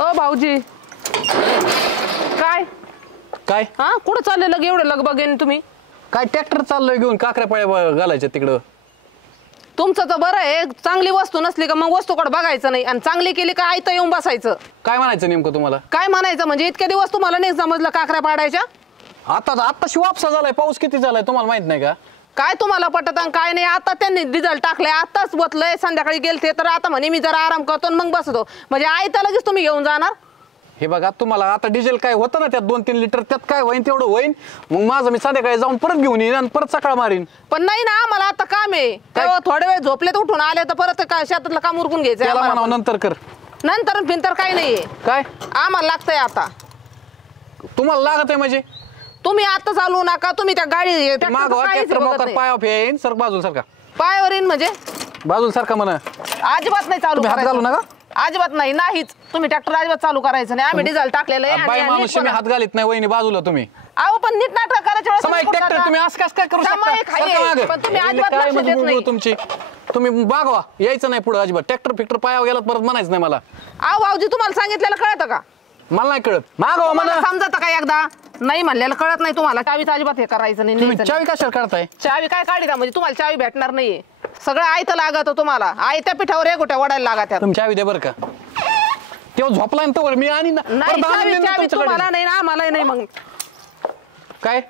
ओ भाऊजी काय काय हा कुठं चालले लगे एवढं लगबगेन तुम्ही? काय ट्रॅक्टर चाललोय घेऊन काकऱ्या पाळ्या घालायच्या तिकडं. तुमचं तर बरं आहे, चांगली वस्तू नसली का मग वस्तूकडे बघायचं नाही आणि चांगली केली का आयतं येऊन बसायचं. काय म्हणायचं नेमकं तुम्हाला? काय म्हणायचं म्हणजे इतके दिवस तुम्हाला नाही समजलं काकऱ्या पाडायच्या? आताशी वापसा झालाय, पाऊस किती झालाय तुम्हाला माहित नाही का? काय तुम्हाला पटत आणि काय नाही. आता त्यांनी डिझेल टाकलंय, आताच बसलंय, संध्याकाळी गेलते तर आता म्हणे मी जरा आराम करतो आणि मग बसतो. म्हणजे आयतं लगेच तुम्ही घेऊन जाणार? हे बघा तुम्हाला आता डिझेल काय होतं ना त्यात 2-3 लिटर, त्यात काय होईन तेवढं होईन. मग माझं मी संध्याकाळी जाऊन परत घेऊन येईन आणि परत सकाळ मारीन. पण नाही ना, मला आता काम आहे. तेव्हा थोडे वेळ झोपले तर उठून आले तर परत काय शेतातलं काम उरकून घ्यायचं. त्याला म्हणावं नंतर कर. नंतर फिंतर काही नाहीये. काय आम्हाला लागतंय आता. तुम्हाला लागत आहे म्हणजे? तुम्ही आता चालू नका, तुम्ही त्या गाडी मागवा ट्रॅक्टर मोकार पायावर येईन सर बाजूला सारखा. पायावर येईन म्हणजे बाजूला सारखा म्हणा. अजिबात नाही चालू हात घालू नका. अजिबात नाही. नाहीच तुम्ही ट्रॅक्टर अजिबात चालू करायचं नाही. आम्ही डिझेल टाकलेलं आहे. बाई माणूस मी हात घालीत नाही वहिनी बाजूला तुम्ही. अहो पण नीट नाटक करायच्या समायिक ट्रॅक्टर तुम्ही असं काय करू शकता? पण तुम्ही अजिबात लक्ष देत नाही. तुमची तुम्ही बागवा यायचं नाही पुढे अजिबात. ट्रॅक्टर फिक्टर पायावर गेला परत म्हणायचं नाही मला. अहो भाऊजी तुम्हाला सांगितलेलं कळतं का? मला नाही कळत. मागवा मला समजत का एकदा? नाही म्हणलेलं कळत नाही तुम्हाला. चावीचं अजिबात हे करायचं नाही. तुम्ही चावी कशाला काढताय? चावी काय काढता म्हणजे तुम्हाला चावी भेटणार नाहीये. सगळं आयतं लागत तुम्हाला. आयत्या पिठावर एक गोट्या वडायला लागत. तुम्ही चावी द्या बरं का. तेव्हा झोपला ना तो मी आणि चावी तुम्हाला नाही ना आम्हाला नाही. मग काय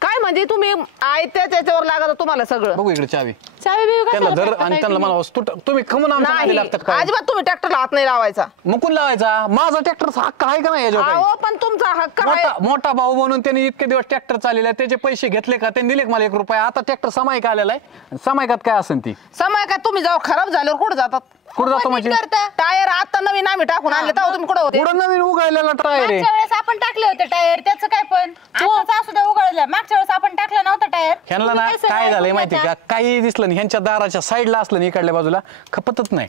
काय म्हणजे तुम्ही आयत्या त्याच्यावर लागत तुम्हाला सगळं. बघू इकडे चावी. चावी त्याला धर आणि त्यांना मला तुम्ही खमून आमच्या नादी लागतात काय? अजिबात तुम्ही ट्रॅक्टरला हात नाही लावायचा. मुकून लावायचा. माझा ट्रॅक्टरचा हक्क आहे का नाही याच्यावर? अहो पण तुमचा हक्क आहे. मोठा भाऊ म्हणून त्यांनी इतके दिवस ट्रॅक्टर चाललेला आहे, त्याचे पैसे घेतले का? त्यांनी दिले मला 1 रुपया. आता ट्रॅक्टर समायिक आलेला आहे. समायिकात काय असेल ती समय का तुम्ही जेव्हा खराब झाल्यावर कुठे जातात? कुठं जातो म्हणजे? टायर आता नवीन आम्ही टाकून आणले तेव्हा तुम्ही कुठे होते? कुठं नवीन उघडलेला टायर आहे? मागच्या वेळेस आपण टाकले होते टायर, त्याचं काय पण आता असू द्या उघडलं. मागच्या वेळेस आपण टाकलं नव्हतं टायर. ह्यांना ना काय झालंय माहिती का? काही दिसलं नाही ह्यांच्या दाराच्या साईडला असलं नाही, इकडल्या बाजूला खपतच नाही.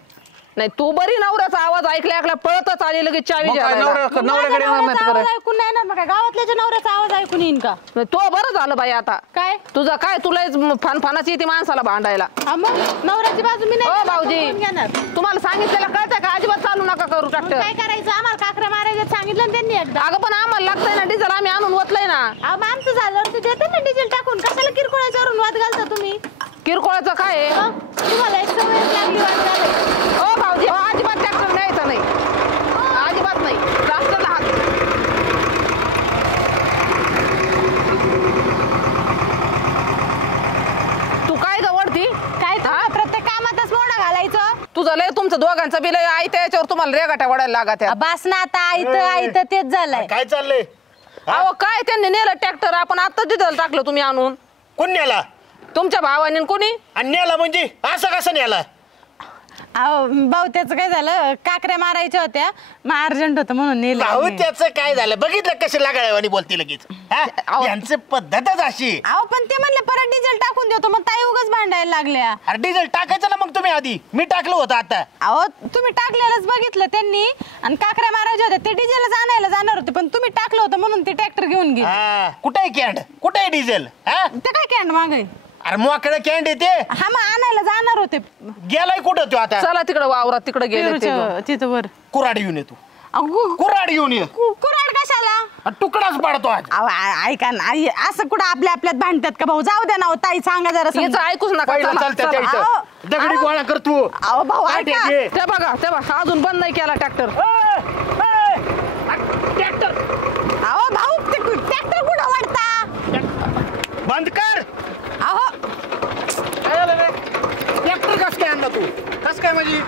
नाही तू बरी नवऱ्याचा आवाज ऐकल्या पळतच आली लगेच चावी घ्यायला. नवऱ्याकडे येणार नाही आवाज ऐकून नाही येणार मग काय? गावातल्याच्या नवऱ्याचा आवाज ऐकून येईन का? तो बरं झालं बाई. आता काय तुझं काय तुला फानफानाची येते माणसाला भांडायला. मग नवऱ्याची बाजू मी हो नाही भाऊजी घेणार. तुम्हाला सांगितलेलं कळतंय का? अजिबात चालू नका करू ट्रॅक्टर. काय करायचं? आम्हाला काकऱ्या मारायचं सांगितलं ना त्यांनी एकदा. अगं पण आम्हाला लागतंय ना डिझेल, आम्ही आणून ओतलंय ना. अहो, मग आमचं झाल्यावर ते देते ना डिझेल टाकून. कशाला किरकोळाच्यावरून वाद घालता तुम्ही? किरकोळाचं काय आहे? मग तुम्हाला एक सवय लागली वाद घालायची. हो भाऊजी अजिबात ट्रॅक्टर न्यायचं नाही. अजिबात नाही. राष्ट्राला हात तू काय गवडती काय तर प्रत्येक कामातच मोडा घालायचं. तुझं लय तुमचं दोघांचं बिल आहे त्याच्यावर तुम्हाला रेगाट्या वडायला लागत. बास ना आता आयतं तेच झालंय. काय चाललंय? अहो काय त्यांनी नेलं ट्रॅक्टर, आपण आता डिझेल टाकलं तुम्ही आणून. कोण न्याला? तुमच्या भावाने कोणी आणि न्याला म्हणजे असं कसं न्याला? अहो भाऊ त्याचं काय झालं, काकऱ्या मारायच्या होत्या मग अर्जंट होतं म्हणून नेलं. भाऊ त्याचं काय झालं बघितलं कसे लागाळ्यावानी बोलते लगेच. यांचं पद्धतच अशी. अहो पण ते म्हणले परत डिझेल टाकून देतो, मग ताई उगाच भांडायला लागल्या. अरे डिझेल टाकायचं ना मग तुम्ही आधी. मी टाकलं होतं आता. अहो तुम्ही टाकलेलंच बघितलं त्यांनी आणि काकऱ्या मारायच्या होत्या. ते डिझेलच आणायला जाणार होते पण तुम्ही टाकलं होतं म्हणून ते ट्रॅक्टर घेऊन गेले. कुठे आहे कॅन्ड? कुठे आहे डिझेल? ते काय कॅन्ड मागे? अरे मोकळं कॅन्ड येते. हा मग आणायला जाणार होते. गेलाय कुठं तो आता? चला तिकडे वावरात तिकडे गेले ते. तिथं वर कुराड घेऊन येतो. कुराड घेऊन ये. कुराड कशाला? तुकडाच पाडतो आज. अहो ऐका ना, असं कुठं आपल्यात भांडतात का भाऊ? जाऊ द्या ना ताई, सांगा जरा समजून. याचं ऐकूच नका. पहिला चला, चालत्या चला. इथं दगडी गोळा करतो. अहो भाऊ ऐका. ते बघा अजून बंद नाही केला ट्रॅक्टर. ट्रॅक्टर अहो भाऊ ट्रॅक्टर कुठं वाढता? बंद कर. अहो ट्रॅक्टर कस काय आणला तू? कस काय म्हणजे?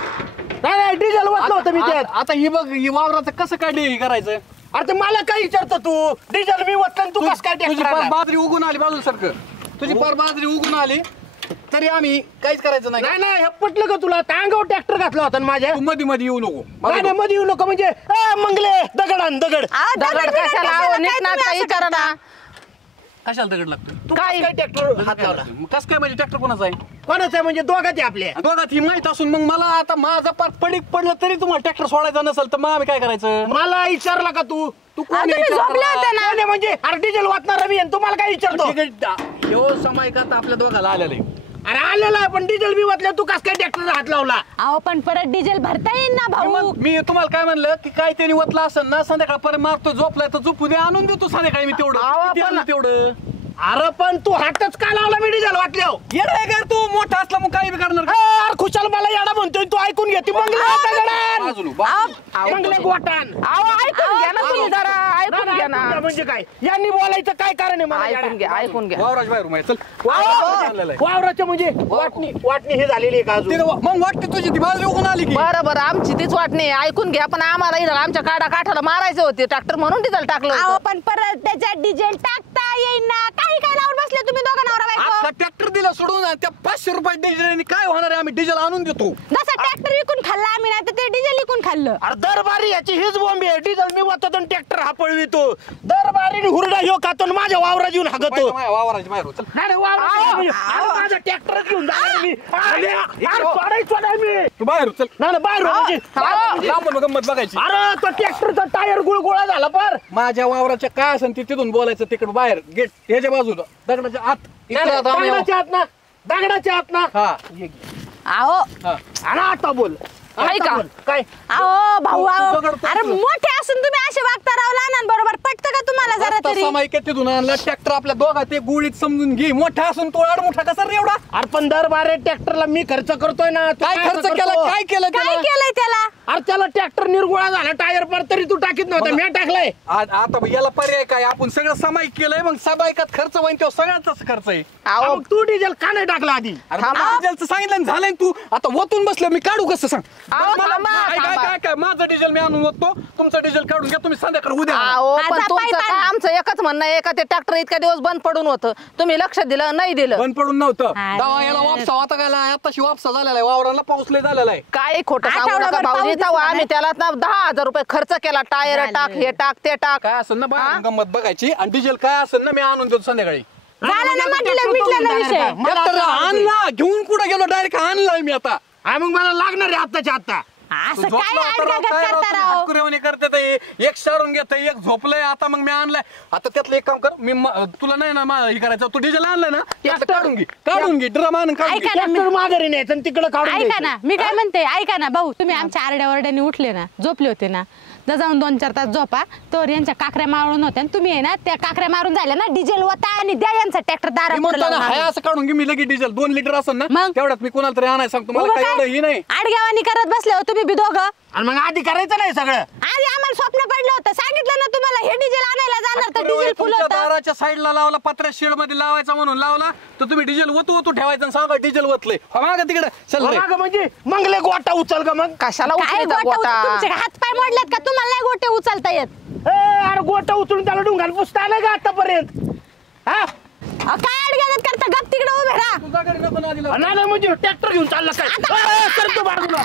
नाही डिझेल वाचलं होतं मी त्यात. आता ही बघ ही वावराचं कसं काय करायचं? अरे ते मला काय विचारतो तू? डिझेल मी वाचलं तू कस काय तुझी ट्रॅक्टर पार आणला? बाजरी उगून आली बाजूला सारखं. तुझी पार बाजरी उगून आली तरी आम्ही काहीच करायचं नाही. नाही नाही हे पटलं का तुला? अंगावर ट्रॅक्टर घातला होता ना माझ्या. तू मध्ये येऊ नको. नाही नाही मध्ये येऊ नको म्हणजे मंगले दगड आण दगड. दगड कशाला? अहो, नीट नाटक विचारा ना. कशाला दगड लागतो? तू काय ट्रॅक्टर हात लावला? कस काय म्हणजे ट्रॅक्टर कोणाचा आहे? कोणाचं आहे म्हणजे? दोघात आपल्या. दोघात ही माहित असून मग मला आता माझा पार पडलं तरी तुम्हाला ट्रॅक्टर सोडायचा नसेल तर मग आम्ही काय करायचं? मला विचारला का तू? तू कोण तुम्ही झोपले होते ना? नाही म्हणजे अरे डिझेल वाचणार रवी आणि तुम्हाला काय विचारतो? ह्यो समायकात आपल्या दोघाला आलेला आहे. अरे आलेला आहे पण डिझेल बी वाचलं तू कस काय ट्रॅक्टरचा हात लावला अहो पण परत डिझेल भरता येईल ना भाऊ. मग मी तुम्हाला काय म्हणलं की काय त्यांनी वतलं असेल ना संध्याकाळपर्यंत मारतो झोपलाय तर झोपू दे आणून देतो संध्याकाळी मी तेवढं किती आणलं तेवढं. अरे पण तू हातच का लावला मी डिझेल वाटल्यावर येडा आहे का तू मोठा असला मग काही बी करणार का? अरे खुशाल मला येडा म्हणतोय तू ऐकून घे ती बाजूला, बाजूला. मंगले गोटान अहो ऐकून घ्या ना तुम्ही जरा ऐकून घ्या ना. म्हणजे काय यांनी बोलायचं काय कारण आहे मला ऐकून घ्या ऐकून घ्या. वावराज बाहेर उभा आहे, चल. वावराच्या म्हणजे वाटणी हे झालेली आहे का अजून तिथं मग वाटते तुझी ती बाजू उगून आली की बरं बरं आमची तीच वाटणी आहे. ऐकून घ्या पण आम्हाला इथं आमच्या काढा काठाला मारायचे होते ट्रॅक्टर म्हणून डिझेल टाकलं अहो होतं. पण परत त्याच्यात डिझेल टाकता येईल ना. काही काय लावून बसले तुम्ही दोघं नवरा बायको. आता ट्रॅक्टर दिला सोडून आणि त्या 500 रुपये डिझेल काय होणार आहे? आम्ही डिझेल आणून देतो. जसं ट्रॅक्टर विकून खाल्ला आम्ही ना तर ते डिझेल विकून खाल्लं. अरे दरबारी याची हीच बॉम्बे आहे डिझेल मी वाचतो ट्रॅक्टर हा पळवितो दरबारी हुरडा ह्यो खातो आणि माझ्या वावरात येऊन हागतो वावराची बाहेर हो, चल. नाही, नाही, माझा ट्रॅक्टर घेऊन जाणार मी सोडाय मी तू बाहेर हो, चल. नाही नाही, बाहेर हो म्हणजे. लांबून गंमत बघायची. अरे तो ट्रॅक्टरचा टायर गुळगुळा झाला पर माझ्या वावराच्या काय असेल ते तिथून बोलायचं तिकडे बाहेर गेट ह्याच्या बाजूला दगडाच्या आत इकडे आता आम्ही दगडाच्या आत ना दगडाच्या आत ना हा अहो हा. आणि आता बोल आहे आता का? बोल. काय अहो भाऊ अहो. तू दगड तोडतो. अरे मोठे असून तुम्ही असे वागता राव लहानांबरोबर पटतं का तुम्हाला जरा तरी. समाई तिथून आणला ट्रॅक्टर आपल्या दोघा ते गुळीत समजून घे मोठा असून तो आड मोठा कसा रे एवढा अरे पण दरबारे ट्रॅक्टरला मी खर्च करतोय ना तू काय खर्च करतो? केला काय केलं काय त्याला? केलंय त्याला. अरे त्याला ट्रॅक्टर निर्गुळा झाला टायर पर तरी तू टाकीत नव्हता मी टाकलाय आता याला पर्याय काय आपण सगळं समाईक केलंय मग समाईकात खर्च होईल तेव्हा सगळ्याचाच खर्च आहे. अहो मग तू डिझेल का नाही टाकला आधी अरे डिझेलचं सांगितलं ना, झालंय ना तू आता वतून बसलं मी काढू कसं सांग अहो, मला- थांबा, काय काय थांबा. काय काय माझं डिझेल मी आणून वततो तुमचं डिझेल काढून घ्या तुम्ही संध्याकाळी उद्या आणा. अहो पण आता तुमचं पायी काय आमचं एकच म्हणणं आहे का ते ट्रॅक्टर इतक्या दिवस बंद पडून होतं तुम्ही लक्ष दिलं नाही दिलं. बंद पडून नव्हतं अरे. दवा याला वापसा आता काय आताशी वापसा झालेला आहे वावराला पाऊस लय झालेला आहे. काय खोटं सांगू आठवडाभर नका भाऊजी पाऊस तेव्हा दिसला आम्ही त्याला ना 10,000 रुपये खर्च केला टायर झालं. टाक हे टाक ते टाक. काय असेल ना बाहेर गंमत बघायची आणि डिझेल काय असेल ना मी आणून देतो संध्याकाळी. झालं ना म्हटलं मिटलं ना विषय. ट्रॅक्टर आणला घेऊन कुठं गेलो डायरेक्ट आणलाय मी आता. मग मला लागणार आहे आत्ताच्या आत्ता असं काय आडगागत करता राव. हातकुरेवाणी करते ते एक सारून घेत एक झोपलंय आता मग मी आणलाय आता त्यातलं एक काम कर मी तुला नाही ना हे करायचं तू डिझेल आणलं ना त्यातलं काढून घे ड्रम आणून काढून घे. ऐका ना ट्रॅक्टर माघारी न्यायचं आणि तिकडे काढून ऐका द्यायचं. ना मी काय म्हणते ऐका ना भाऊ तुम्ही आमच्या आरड्यावरड्याने उठले ना झोपले होते ना तर जाऊन 2-4 तास झोपा तर यांच्या काकऱ्या मारून होत्या आणि तुम्ही आहे ना त्या काकऱ्या मारून झाल्या ना डिझेल वता आणि द्या यांचा ट्रॅक्टर मी दारात म्हणतो ना हाय असं काढून घे मी लगेच डिझेल 2 लिटर असेल ना मग? तेवढ्यात मी कोणाला तरी आणायला सांगतो मला काय एवढं ही नाही. आडगावानी करत बसले हो तुम्ही बी दोघं. आणि मग आधी करायचं नाही सगळं आधी आम्हाला स्वप्न पडलं होतं सांगितलं ना तुम्हाला हे डिझेल आणायला जाणार तर डिझेल फुल तुमच्या होतं. दाराच्या साईडला लावला पत्र्या शेड मध्ये लावायचा म्हणून लावला तर तुम्ही डिझेल वतू ठेवायचं आणि सांगा डिझेल वतलंय माग तिकडे चल रे. मागं म्हणजे मंगले गोटा उचल का मग कशाला काय उचलता गोटा तुमचे गोटा? हात पाय मोडलेत का तुम्हाला नाही गोटे उचलता येत. अरे गोटा उचलून त्याला डुंगाल पुसता आलं का आतापर्यंत हा काय अडगत करता गप तिकडे उभे राहा. तुझा घरी नको नादी लावू. नाही म्हणजे ट्रॅक्टर घेऊन चालला काय करतो बाजूला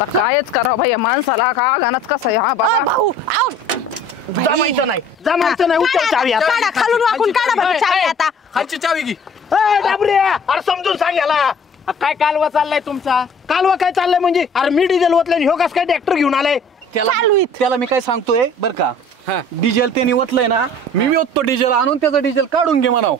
आता कायच करा भाई माणसाला का गाणंच कसं आहे हा अ, बघा. भाऊ आव. जमायचं नाही उचल चावी आता काढा खालून वाकून काढा बरं चावी आता. खालची चावी घे. डाबरे अरे समजून सांग याला काय कालवा चाललाय तुमचा कालवा काय चाललाय म्हणजे अरे मी डिझेल ओतलं ह्यो कस काय ट्रॅक्टर घेऊन आलाय त्याला मी काय सांगतोय बरं का डिझेल त्यांनी ओतलंय ना मी ओततो डिझेल आणून त्याचं डिझेल काढून घे म्हणाव.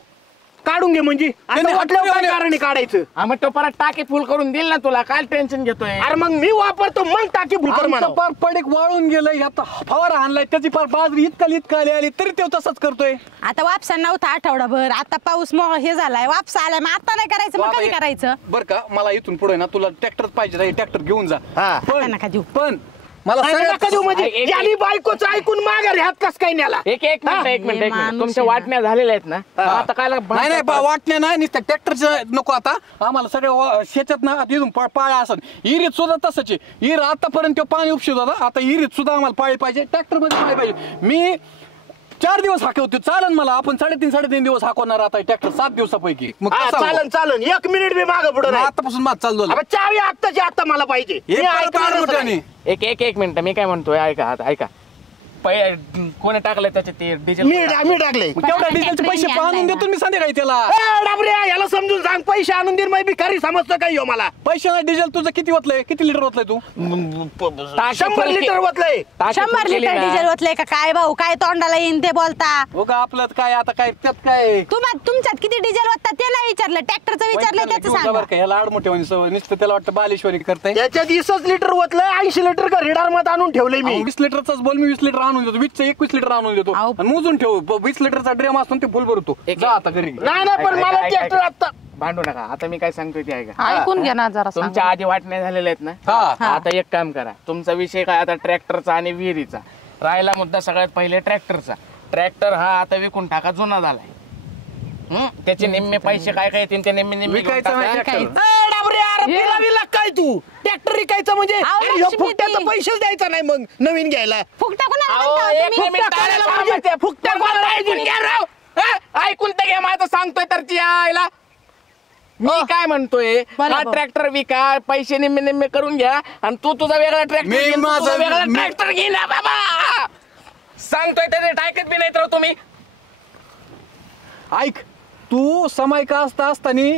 काढून घे म्हणजे त्यांनी आता वाटल्यावर काय हात कारण आहे काढायचं मग तो परत टाकी फुल करून देईल ना तुला काय टेन्शन घेतोय. अरे मग मी वापरतो मग टाकी भुकर आमचं म्हणा पार पडीक वाळून गेलंय आता फवारा आणलाय त्याची पार बाजरी इतका आली तरी तो तसंच करतोय. आता वापसा नव्हता आठवडाभर आता पाऊस हे झालाय वापसा आलाय मग आता नाही करायचं मग कधी करायचं. बरं का मला इथून पुढे ना तुला ट्रॅक्टर पाहिजे ट्रॅक्टर घेऊन जा हा. नका देऊ. पण मला नाही, सगळ्यात नका देऊ म्हणजे एक- यानी बायकोचं ऐकून माघारी हात कस काय न्याला एक मिनिट हे माणूस तुमच्या आहे ना. वाटण्या झालेल्या आहेत ना आता काय नाही नाही वाटण्या नाही नुसत्या ट्रॅक्टरचं नको आता आम्हाला सगळं शेतात ना तिथून पाळ्या असत इरीत सुद्धा तसंच आहे इर आतापर्यंत तो पाणी उपशित होता आता इरीत सुद्धा आम्हाला पाळी पाहिजे ट्रॅक्टर मध्ये पाळी पाहिजे. मी 4 दिवस हाकवतो चालन मला आपण 3.5 दिवस हाकवणार आता ट्रॅक्टर 7 दिवसापैकी मग हा, कसं चालन चालन 1 मिनिट बी मागं पुढे मग आतापासून माझं चालू झालं. चावी आत्ताची आत्ता मला पाहिजे हे मी परत ऐकणारच मोठ्याने. नाही. एक मिनिट मी काय म्हणतोय ऐका आता ऐका कोणी टाकलंय त्याच्यात ते डिझेल मी टाकले मग तेवढ्या डिझेलचे पैसे ट्रॅक्टर आणून देतो मी संध्याकाळी त्याला. डाबऱ्या याला समजून सांग पैसे आणून दे मी भिकारी समजतो काय ह्यो मला पैशाला डिझेल तुझं किती होतलंय, किती लिटर होतलंय तू? 100 लिटर वतलंय. 100 लिटर डिझेल ओतलंय का काय भाऊ? काय तोंडाला येईन ते बोलता? हो का आपलं काय आता काय त्यात काय तुमच्यात किती डिझेल वाटतात ते नाही विचारलं, ट्रॅक्टरचं विचारलं त्याचं सांगा. बरं का ह्याला आडमोठेवानी सवय नुसतं त्याला वाटतं बालेश्वरी करताय. त्याच्यात 20 लिटर वतलंय, 80 लिटर का रिडार मध्ये आणून ठेवलंय मी. 20 लिटरचाच बोल, मी 20 लिटर आणून देतो, 20 चं 21 लिटर आणून देतो अहो. आणि मोजून ठेव. 20 लिटरचा ड्रेम असतो ते फुल भरतो. जा आता घरी. नाही पण मला ट्रॅक्टर आता भांडू नका. आता मी काय सांगतोय ते ऐका. ऐकून घ्या ना जरा तुमच्या आधी वाटण्या झालेल्या आहेत ना. हा. आता एक काम करा, तुमचा विषय काय आता ट्रॅक्टरचा आणि विहिरीचा राहिला मुद्दा सगळ्यात पहिले ट्रॅक्टरचा. ट्रॅक्टर हा आता विकून टाका, जुना झालाय. त्याचे निम्मे पैसे काय काय येतील ते निम्मे निम्मे घेऊन विकायचा टाका. नाही ट्रॅक्टर. काय तू ट्रॅक्टर विकायचं म्हणजे अहो, अरे ह्यो लक्ष्मी फुकट्याचा ती. पैसेच द्यायचा नाही मग नवीन घ्यायला. फुकटा कोणाला अहो, म्हणता एक तुम्ही? मिनिट करायला थांबा म्हणजे ते. फुकट्या कोणाला ऐकून घ्या राव. ऐकून तर घ्या माझं सांगतोय तर ती आईला. मी काय म्हणतोय, बोला हा भाऊ. ट्रॅक्टर विका, पैसे निम्मे निम्मे करून घ्या आणि तू तुझा वेगळा ट्रॅक्टर मी- ट्रॅक्टर घे ना बाबा. सांगतोय ते ऐकत बी नाही तर तुम्ही. ऐक, तू समायिका असताना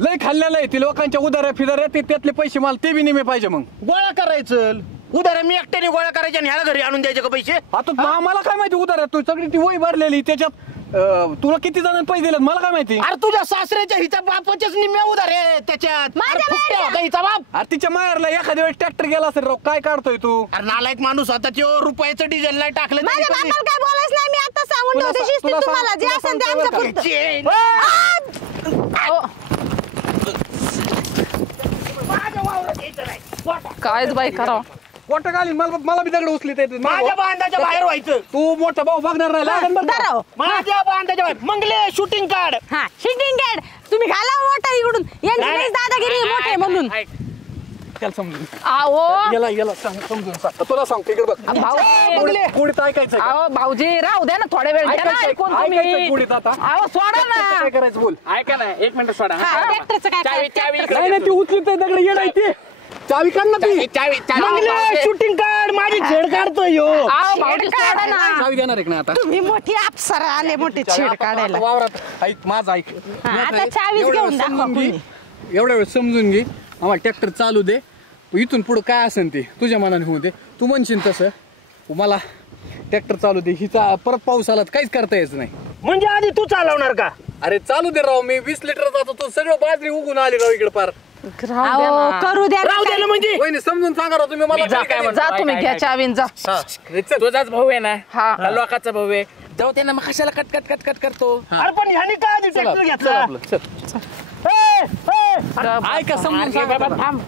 लय खाल्लेलं आहे ते लोकांच्या उदाऱ्या फिदाऱ्या, ते त्यातले पैसे मला ते बी निमे पाहिजे. मग गोळा करायचं उदाहरण मी एकट्याने गोळा करायचे आणि ह्याला घरी आणून द्यायचे का पैसे. आता मला काय माहिती उदाऱ्या, तू सगळी ती वही भरलेली त्याच्यात तुला किती जणांनी पैसे दिले मला काय माहिती. अरे तुझ्या सासऱ्याच्या हिच्या बापाच्याच निम्म्या उधार आहे त्याच्यात. माझ्या अरे फुकट्या बाहेरच्या. होता हिचा बाप. अरे तिच्या माहेरला एखाद्या वेळेस ट्रॅक्टर गेला असेल राव, काय काढतोय तू? अरे नालायक माणूस होता तो, रुपयाचं डिझेल नाही टाकलं माझ्या त्यांनी बापाला काय बोलायच नाही, मी आता सांगून तुला ठेवते सा- शिस्तीत तुला तुम्हाला सांग- जे तुला असेल ते सांगतो आमच्या बरं का? कधी. कायच बाई करावं. मोठं घालीन मला बी दगड उचली माझ्या बांधाच्या बाहेर व्हायचं. तू मोठा भाऊ बघणार नाही लागेल बरं का? धराव. माझ्या बांधाच्या बाहेर मंगले शूटिंग काढ. हा शिटिंग गॅड तुम्ही घाला मोठा इकडून यांची नाही, लईच दादागिरी मोठे म्हणून. त्याला समजून आहो याला समजून सांग. तुला सांगतो इकडे बघ. भाऊ कुठे ऐकायचं का? अहो भाऊजी राहू द्या ना थोड्या वेळ द्या ना ऐकून तुम्ही. कुठे आता अहो सोडा ना. काय करायचं बोल. ऐका ना, एक मिनिट सोडा. हा, ट्रॅक्टरचं काय चावी चावी इकडे नाही नाही, ती उचली ते दगड येडायची. चावी काढ ना ती. चावी चावी मंगले शूटिंग काढ. माझी छेड काढतोय ह्यो. अहो भाऊजी सोडा ना. चावी देणार आहे का नाही आता? तुम्ही मोठी अप्सरा आले मोठे छेड काढायला. आता वावरात ऐक माझं ऐक. हा, आता चावीच एवढ्या घेऊन वेळ दाखवा समजून घे. कोणी. एवढ्या वेळ समजून घे. आम्हाला ट्रॅक्टर चालू दे. इथून पुढे काय असेल ते तुझ्या मनाने होऊ दे. तू म्हणशील तसं मला ट्रॅक्टर चालू दे. हिचा परत पाऊस आला तर काहीच करता यायचं नाही. म्हणजे आधी तू चालवणार का. अरे चालू दे राव. मी 20 लिटर जातो, तो सगळं बाजरी उगून आली राव इकडे पार. राहू द्या अहो ना. करू द्या राहू दे ना म्हणजे. वहिनी समजून सांगा राव तुम्ही मला. मी जा काय म्हणतो. जा तुम्ही घ्या चावीन जा. तुझाच भाऊ आहे ना, हा. का लोकांचा भाऊ आहे. जाऊ दे ना, मग कशाला कट कट कट कट करतो. अरे पण ह्याने काय आधी चला, ट्रॅक्टर चला घेतला. आपलं, चल. ऐका समजून अरे सांगा बाबा जरा. थांब.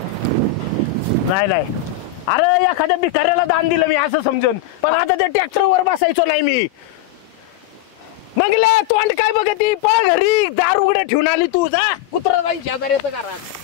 नाही अरे एखाद्या भिकाऱ्याला दान दिलं मी असं समजून. पण आता त्या ट्रॅक्टर वर बसायचो नाही मी. मंगले तोंड काय बघती पळ घरी. दार उघडे ठेवून आली तू. जा कुत्रा जाईल शेजाऱ्याचं घरात.